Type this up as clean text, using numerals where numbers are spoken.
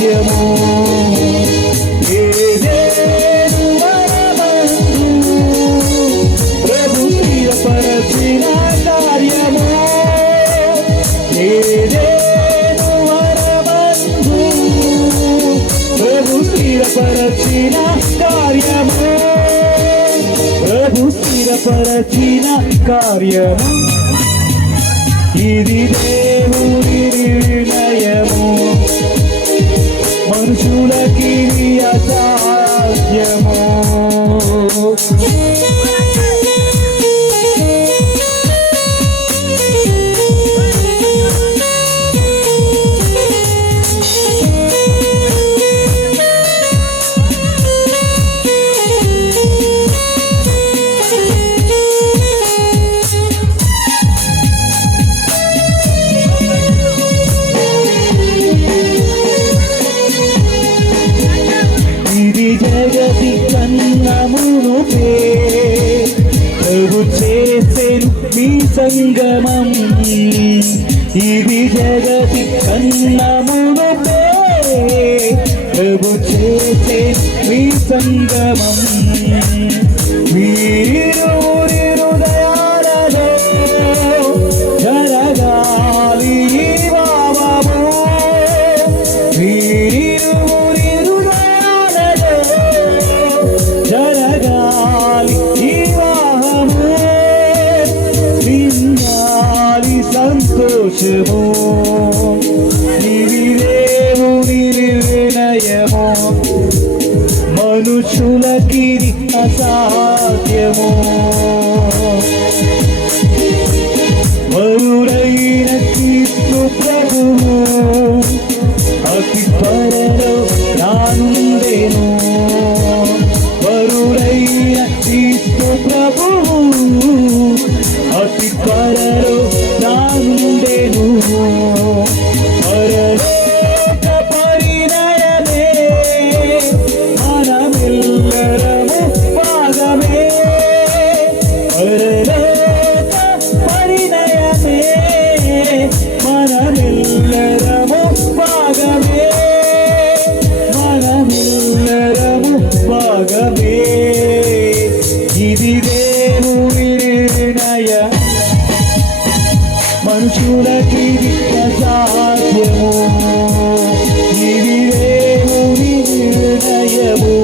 సాధ్యము ఏదేను వరమందు ప్రభు స్థిరపరచిన కార్యము ఏదేను వరమందు ప్రభు స్థిరపరచిన కార్యము ప్రభు స్థిరపరచిన కార్యము ఇది దేవుని నిర్ణయము మనుషులకి అసాధ్యము జగతి కన్నమును ప్రభు చేసెను మీ సంగమం ఇది జగతి కన్నమును ప్రభు చేసెను మీ సంగమం మీరు హృదయాలలో జరగాలి వామము సంతోషము ఇది దేవుని నిర్ణయము మనుషులకి అసాధ్యము వరుడైన క్రీస్తు ప్రభువు అతి త్వరలో రానుండెను వరుడైన క్రీస్తు ప్రభువు అతి త్వరలో రానుండెను పరలోక పరిణయమే మనమెల్లరము భాగమే పరలోక పరిణయమే మనమెల్లరము భాగమే మనమెల్లరము భాగమే ఇది దేవుని నిర్ణయం మనుషులకి అసాధ్యము ఇది దేవుని నిర్ణయము